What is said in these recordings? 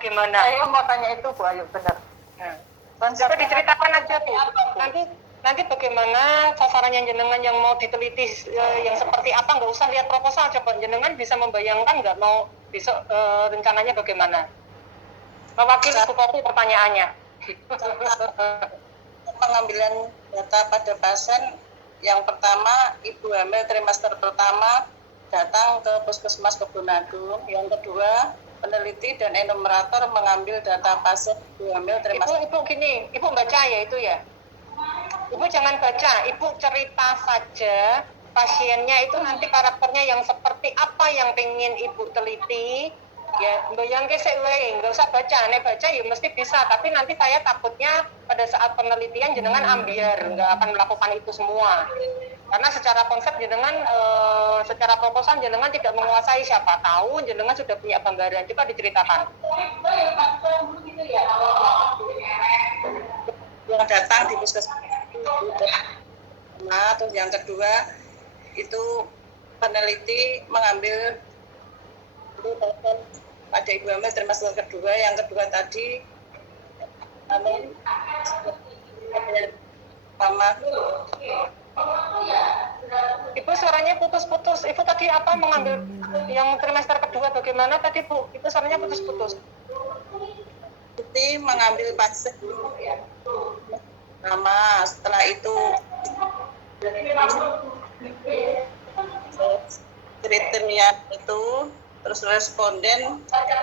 bagaimana? Saya mau tanya itu Bu Ayu, benar. Coba diceritakan aja Bu. Nanti bagaimana sasarannya jenengan yang mau diteliti yang seperti apa, nggak usah lihat proposal, coba jenengan bisa membayangkan nggak mau besok rencananya bagaimana? Mewakili Bu Kopi pertanyaannya. Pengambilan data pada pasien yang pertama ibu hamil trimester pertama datang ke Puskesmas Kebun Agung, yang kedua peneliti dan enumerator mengambil data pasien ibu hamil trimester. Ibu gini, Ibu baca ya itu ya. Ibu jangan baca, Ibu cerita saja pasiennya itu nanti karakternya yang seperti apa yang pengen Ibu teliti. Ya, bayangke sik wae, nggak usah baca, nek baca ya mesti bisa, tapi nanti saya takutnya pada saat penelitian jenengan ambiar, nggak akan melakukan itu semua. Karena secara konsep jenengan, secara proposal jenengan tidak menguasai, siapa tahu jenengan sudah punya gambaran. Coba diceritakan. Yang datang di puskesmas nah, terus yang kedua itu peneliti mengambil pada ibu hamil trimester kedua, yang kedua tadi mama. Ibu suaranya putus-putus. Ibu tadi apa mengambil yang trimester kedua bagaimana tadi Bu? Ibu suaranya putus-putus. Itu mengambil pasien nama, setelah itu kriteria itu terus responden saya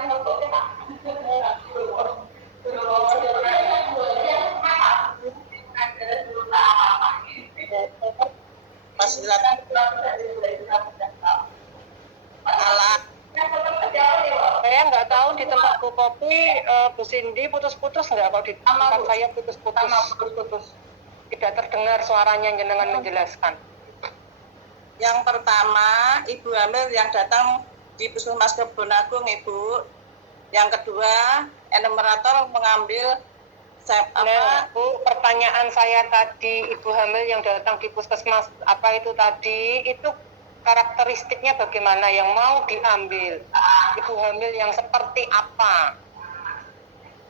nggak tahu di tempat Bu Kopi, Bu Cindy putus-putus nggak? Kalau di tempat saya putus-putus, tidak terdengar suaranya jenengan menjelaskan. Yang pertama ibu hamil yang datang di Puskesmas Kebun Agung Ibu. Yang kedua enumerator mengambil Bu, pertanyaan saya tadi, ibu hamil yang datang di puskesmas apa itu tadi, itu karakteristiknya bagaimana yang mau diambil? Ibu hamil yang seperti apa?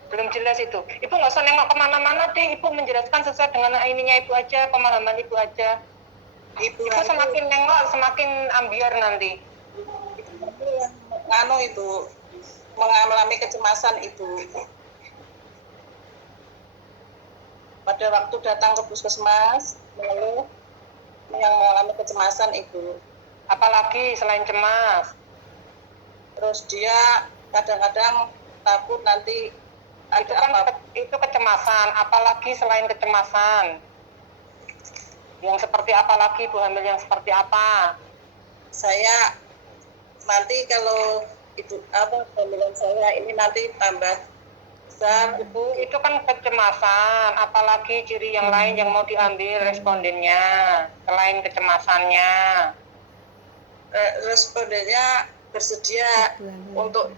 Belum jelas itu. Ibu nggak usah nengok kemana-mana deh, ibu menjelaskan sesuai dengan ininya ibu aja, pemahaman ibu aja. Ibu semakin nengok, semakin ambiar nanti. Ibu mengalami kecemasan ibu. Pada waktu datang ke puskesmas, mengeluh yang mengalami kecemasan ibu. Apalagi selain cemas? Terus dia kadang-kadang takut nanti itu kan itu kecemasan. Apalagi selain kecemasan? Yang seperti apa lagi ibu hamil yang seperti apa? Saya nanti kalau ibu kehamilan saya ini nanti tambah besar. Ibu itu kan kecemasan, apalagi ciri yang lain yang mau diambil respondennya selain kecemasannya. Respondennya bersedia untuk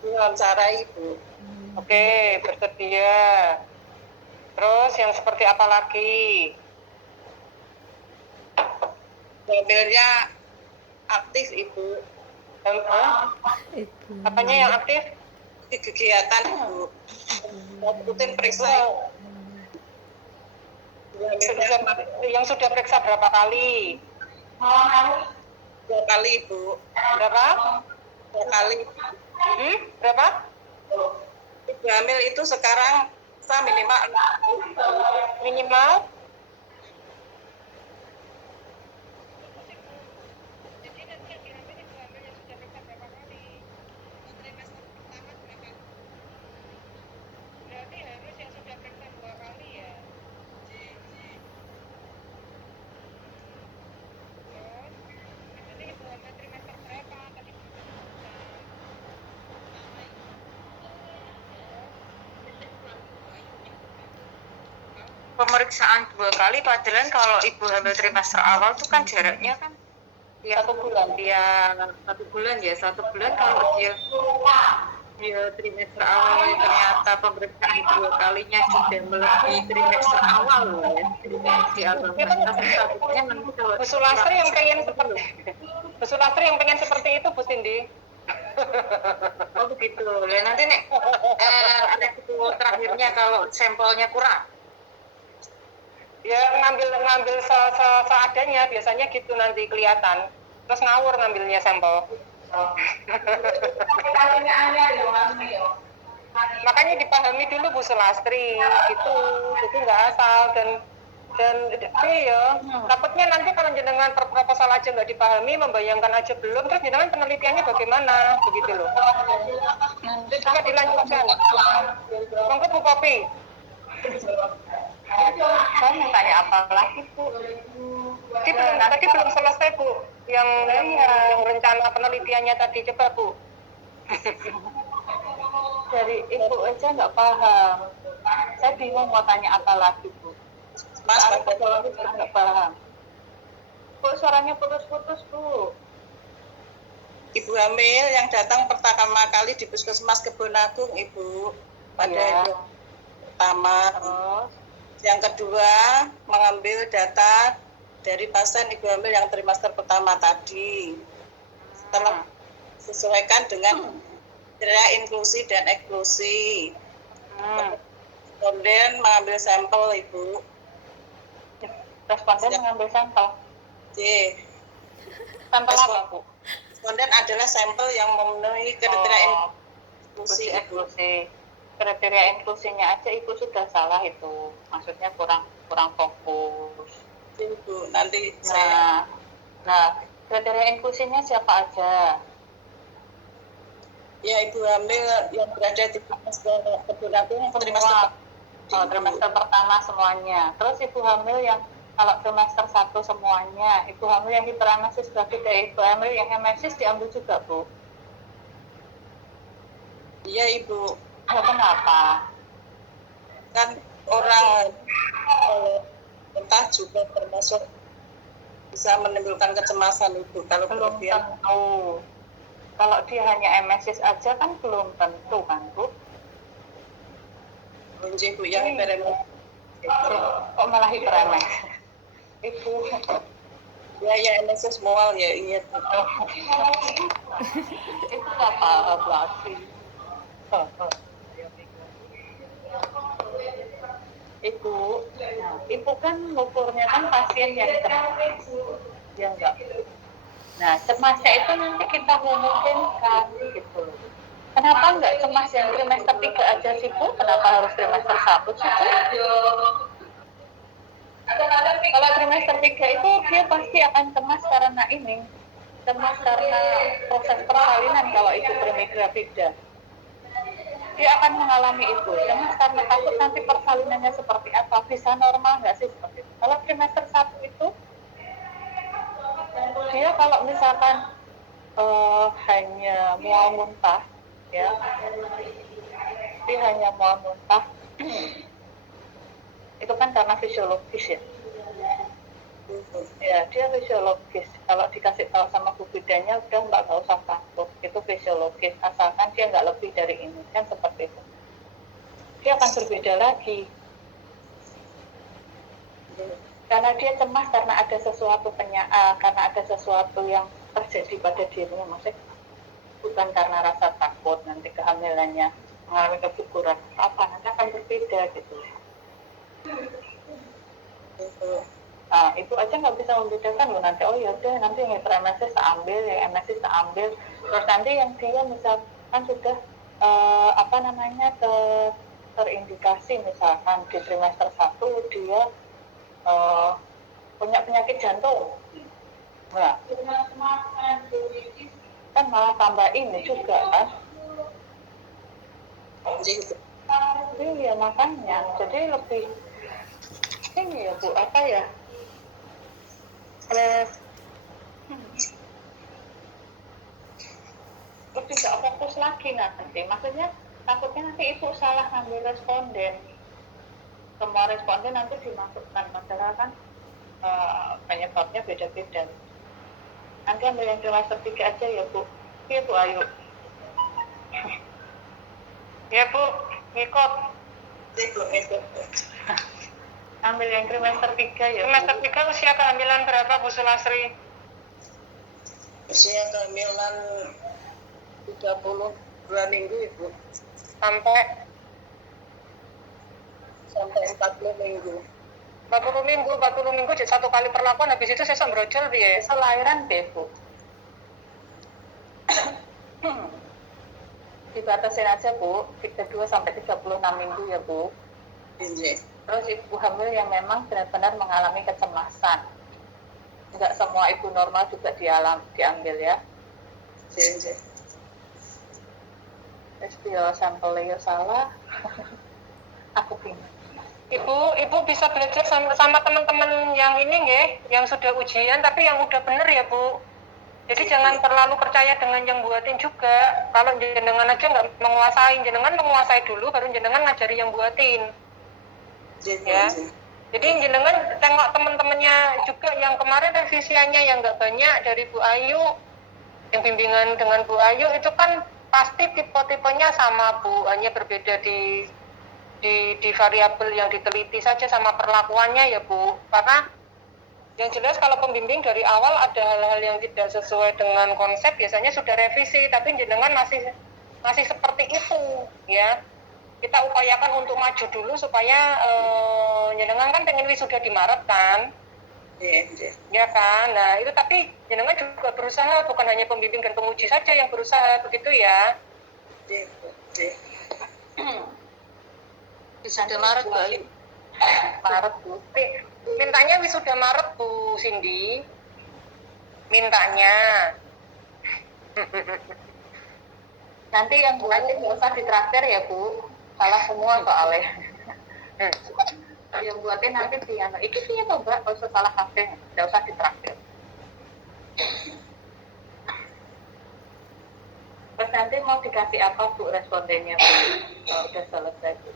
diwawancara ibu. Oke, bersedia. Terus yang seperti apa lagi? Hamilnya aktif ibu. Apanya yang aktif? Di kegiatan ibu. Rutin periksa. Yang sudah periksa berapa kali? 2 kali ibu. Berapa? 2 kali. Berapa? Ibu hamil itu sekarang minimal pemeriksaan 2 kali, padahal kalau ibu hamil trimester awal itu kan jaraknya kan ya 1 bulan. Ya 1 bulan ya, 1 bulan kalau dia trimester awal ternyata pemeriksaan 2 kalinya sudah melebihi trimester awal loh ya. Di awal takutnya nanti kalau Sulastri yang pengen seperti itu Bu Cindy. Oh begitu. Ya nanti nek resiko terakhirnya kalau sampelnya kurang. Ya ngambil seadanya, biasanya gitu nanti kelihatan. Terus ngawur ngambilnya sampel. Makanya dipahami dulu Bu Sulastri gitu, jadi nggak asal dan ya takutnya nanti kalau jenengan proposal aja nggak dipahami, membayangkan aja belum, terus jenengan penelitiannya bagaimana begitu loh. Coba dilanjutkan. Monggo Bu Popi. Saya mau tanya apa lagi Bu? Tadi belum selesai Bu, yang rencana penelitiannya tadi, coba Bu. Dari Ibu aja nggak paham. Saya bingung mau tanya apa lagi Bu. Mas, nggak paham. Kok suaranya putus-putus Bu? Ibu hamil yang datang pertama kali di Puskesmas Kebonagung Ibu pada pertama. Yang kedua mengambil data dari pasien ibu hamil yang trimester pertama tadi. Setelah sesuaikan dengan kriteria inklusi dan eksklusi. Responden mengambil sampel Ibu. Responden mengambil sampel. Sampel apa Bu? Responden adalah sampel yang memenuhi kriteria inklusi. Kriteria inklusinya aja Ibu sudah salah itu. Maksudnya kurang fokus. Ibu, nanti saya. Nah, kriteria inklusinya siapa aja? Ya, ibu hamil yang berada di Kebonagung yang trimester pertama semuanya. Terus ibu hamil yang kalau trimester 1 semuanya. Ibu hamil yang hiperemesis berarti dari ibu hamil yang hemesis diambil juga, Bu. Iya, Ibu. Oh, kenapa? Kan orang entah juga termasuk bisa menimbulkan kecemasan Ibu kalau belum tahu. Kalau dia hanya emesis aja kan belum tentu kan Bu? Kunci Bu yang hiperemesis. Kok malah hiperemesis? Ibu. Ya emesis mual ya iya. Itu apa lagi? Ibu kan ngukurnya kan pasien yang cemas, ya enggak. Nah, cemasnya itu nanti kita memungkinkan gitu. Kenapa enggak cemas yang trimester 3 aja sih Bu? Kenapa harus trimester 1 sih Bu? Kalau trimester 3 itu dia pasti akan cemas karena ini. Cemas karena proses persalinan kalau itu primigravida. Dia akan mengalami itu. Cemas karena takut nanti persalinannya seperti apa. Bisa normal nggak sih seperti itu? Kalau trimester 1 itu dia kalau misalkan hanya mual muntah ya, dia hanya mual muntah itu kan karena fisiologis ya dia fisiologis. Kalau dikasih tahu sama bu bidanya udah nggak usah takut, itu fisiologis asalkan dia nggak lebih dari ini kan seperti itu. Dia akan berbeda lagi karena dia cemas karena ada sesuatu karena ada sesuatu yang terjadi pada dirinya, maksudnya bukan karena rasa takut nanti kehamilannya mengalami keguguran apa, nanti akan berbeda gitu. Nah, itu aja nggak bisa membedakan loh nanti. Oh ya udah nanti yang hiperemesis tak ambil, yang emesis tak ambil, terus nanti yang dia misalkan sudah terindikasi misalkan di trimester 1 dia punya penyakit jantung. Nah, kan malah tambah ini juga kan. Iya makanya, jadi lebih ini ya Bu, apa ya? Lebih nggak fokus lagi nanti. Maksudnya takutnya nanti ibu salah ngambil responden. Semua responden nanti dimasukkan, padahal kan penyebabnya beda-beda. Nanti ambil yang trimester 3 aja ya Bu. Iya Bu Ayu. Ya Bu, ngikut. Ambil yang trimester 3 ya. Trimester 3 usia kehamilan berapa Bu Sulasri? Usia kehamilan 7 32 minggu Ibu. Sampai 40 minggu. 40 minggu jadi 1 kali perlakuan, habis itu sesek brojol dia. Lahiran deh Bu. Dibatasin aja Bu, 32 sampai 36 minggu ya Bu. Iya. Terus ibu hamil yang memang benar-benar mengalami kecemasan. Enggak semua ibu normal juga diambil ya. Iya. Terus dia sampelnya salah. Aku bingung. Ibu bisa belajar sama teman-teman yang ini nggih, yang sudah ujian tapi yang udah bener ya Bu. Jadi jangan terlalu percaya dengan yang buatin juga. Kalau jenengan aja nggak menguasai, jenengan menguasai dulu baru jenengan ngajari yang buatin. Ya. Jadi jenengan tengok teman-temannya juga yang kemarin revisiannya yang nggak banyak dari Bu Ayu, yang bimbingan dengan Bu Ayu itu kan pasti tipe-tipenya sama Bu, hanya berbeda di variabel yang diteliti saja sama perlakuannya ya Bu. Karena yang jelas kalau pembimbing dari awal ada hal-hal yang tidak sesuai dengan konsep biasanya sudah revisi, tapi jenengan masih seperti itu ya. Kita upayakan untuk maju dulu supaya jenengan kan pengen wisuda di Maret kan. Iya. Ya kan. Nah, itu tapi jenengan juga berusaha, bukan hanya pembimbing dan penguji saja yang berusaha begitu ya. Iya. Wisuda Maret Bu Ayu. Maret Bu. Mintanya wisuda Maret Bu Cindy. Mintanya. Nanti yang buatin nggak usah ditraktir ya Bu. Salah semua soalnya. Yang buatin nanti itu sih ya Mbak, nggak usah salah kabeh, nggak usah ditraktir. Terus nanti mau dikasih apa Bu respondennya Bu? Oh, udah selesai Bu.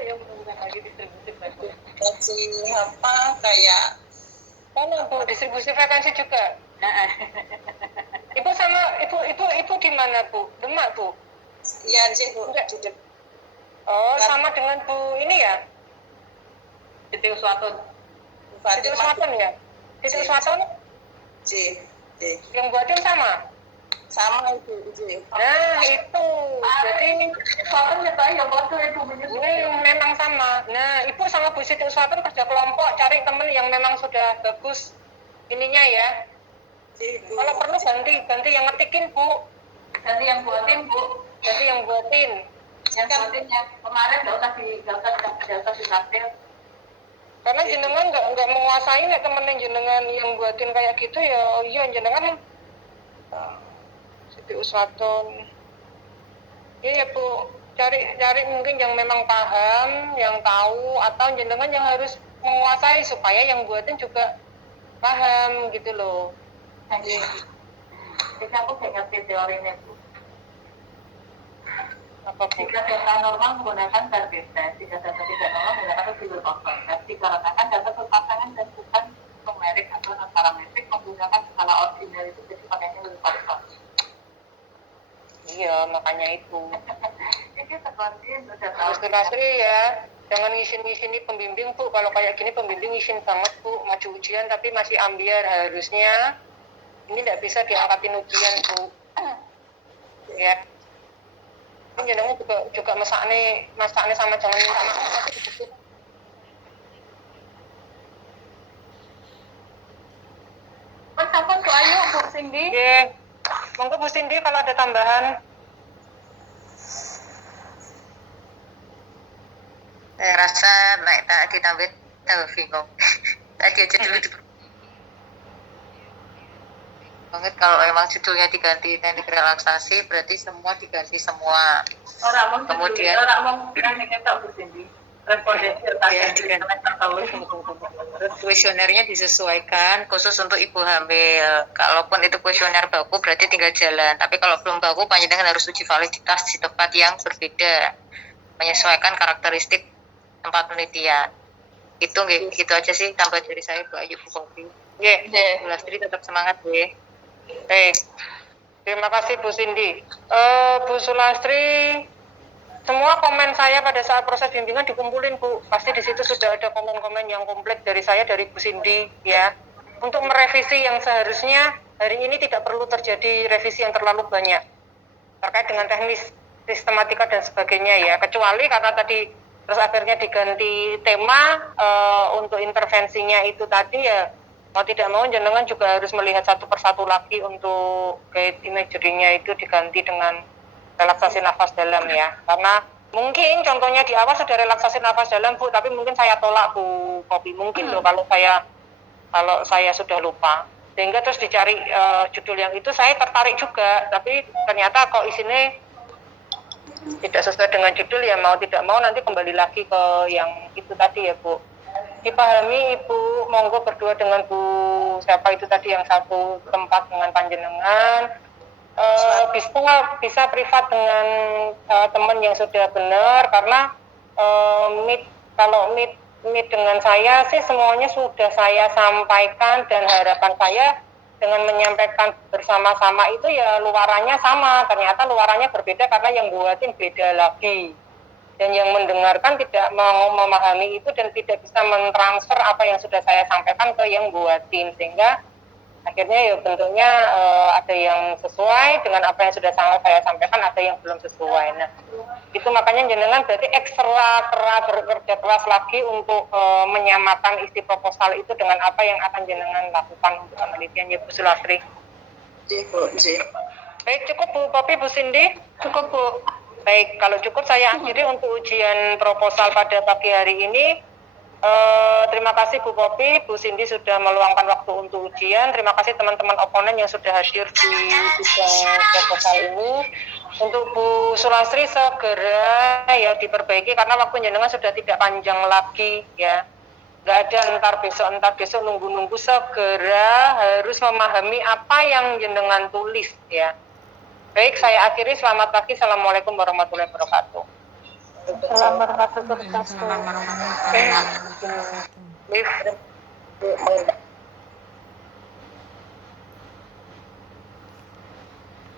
Ayo bukan lagi distribusi vakansi. Kasih apa kayak Bu, distribusi vakansi juga. Ibu di mana Bu? Demak Bu? iya sih Bu. Oh, sama dengan Bu ini ya? Siti Uswatun. Siti Uswatun ya? Siti Uswatun? Yang buatin sama? Sama Ibu. Nah, itu. Jadi Uswatun ya yang waktu itu memang sama. Nah, Ibu sama Bu Siti Uswatun kerja kelompok, cari teman yang memang sudah bagus ininya ya. Kalau perlu ganti yang ngetikin Bu. Ganti yang buatin Bu. Ganti yang buatin. Yang buatin yang kemarin nggak usah ditraktir. Karena jenengan nggak menguasai nih temen jenengan yang buatin kayak gitu ya. Oh iya jenengan Siti Uswatun. Iya Bu, cari mungkin yang memang paham, yang tahu, atau jenengan yang harus menguasai supaya yang buatin juga paham gitu loh. Jadi aku kayak ngerti teorinya Bu. Apa Bu? Jika data normal menggunakan target test, jika data tidak normal menggunakan figure of concept, dikarenakan data berpasangan dan bukan numerik atau non parametrik menggunakan skala ordinal itu jadi pakainya lebih kualitatif. Iya, makanya itu. Ini seperti sudah tahu. Terus Lastri ya, jangan ngisin-ngisini pembimbing Bu. Kalau kayak gini pembimbing ngisin banget Bu, maju ujian tapi masih ambiar harusnya. Ini tidak bisa diangkatin ujian Bu. Ya. Ini jenengnya juga masaknya sama jangan minta maaf. Kapan Bu Ayu, Bu Cindy? Oke. Monggo Bu Cindy kalau ada tambahan. Saya rasa naik tak ditambah bingung. Tadi aja dulu banget kalau memang judulnya diganti teknik relaksasi berarti semua diganti semua. Kemudian orang mau tekniknya tak Bu Cindy. Respondensi kuesionernya disesuaikan khusus untuk ibu hamil. Kalaupun itu kuesioner baku berarti tinggal jalan. Tapi kalau belum baku panjenengan harus uji validitas di tempat yang berbeda, menyesuaikan karakteristik tempat penelitian. Itu gitu aja sih tambah dari saya Bu Ayu Bu Kopi. Bu Lastri tetap semangat deh. Baik. Terima kasih Bu Cindy. Bu Sulastri, semua komen saya pada saat proses bimbingan dikumpulin Bu. Pasti di situ sudah ada komen-komen yang komplit dari saya, dari Bu Cindy ya. untuk merevisi yang seharusnya hari ini tidak perlu terjadi revisi yang terlalu banyak terkait dengan teknis sistematika dan sebagainya ya, kecuali karena tadi terus akhirnya diganti tema untuk intervensinya itu tadi ya, mau tidak mau jenengan juga harus melihat satu persatu lagi untuk guide imagery-nya itu diganti dengan relaksasi nafas dalam ya, karena mungkin contohnya di awal sudah relaksasi nafas dalam Bu, tapi mungkin saya tolak Bu Poppy, mungkin loh kalau saya sudah lupa, sehingga terus dicari judul yang itu saya tertarik juga, tapi ternyata kok isinya tidak sesuai dengan judul ya, mau tidak mau nanti kembali lagi ke yang itu tadi ya Bu. Dipahami Ibu, monggo berdua dengan Bu siapa itu tadi yang satu tempat dengan panjenengan, bisa privat dengan teman yang sudah benar, karena kalau meet dengan saya sih semuanya sudah saya sampaikan, dan harapan saya dengan menyampaikan bersama-sama itu ya luarannya sama, ternyata luarannya berbeda karena yang buatin beda lagi, dan yang mendengarkan tidak mau memahami itu dan tidak bisa mentransfer apa yang sudah saya sampaikan ke yang buatin, sehingga akhirnya ya bentuknya ada yang sesuai dengan apa yang sudah saya sampaikan, ada yang belum sesuai. Nah itu makanya jenengan berarti ekstra bekerja keras lagi untuk menyamakan isi proposal itu dengan apa yang akan jenengan lakukan untuk penelitian ya Bu Sulastri. Baik, cukup Bu Poppy, Bu Cindy? Cukup Bu. Baik, kalau cukup saya akhiri untuk ujian proposal pada pagi hari ini. Terima kasih Bu Poppy, Bu Cindy sudah meluangkan waktu untuk ujian. Terima kasih teman-teman oponen yang sudah hadir di sidang proposal ini. Untuk Bu Sulastri segera ya diperbaiki karena waktu jenengan sudah tidak panjang lagi ya. Nggak ada entar besok nunggu-nunggu, segera harus memahami apa yang jenengan tulis ya. Baik, saya akhiri. Selamat pagi. Assalamualaikum warahmatullahi wabarakatuh. Selamat warahmatullahi wabarakatuh. Live.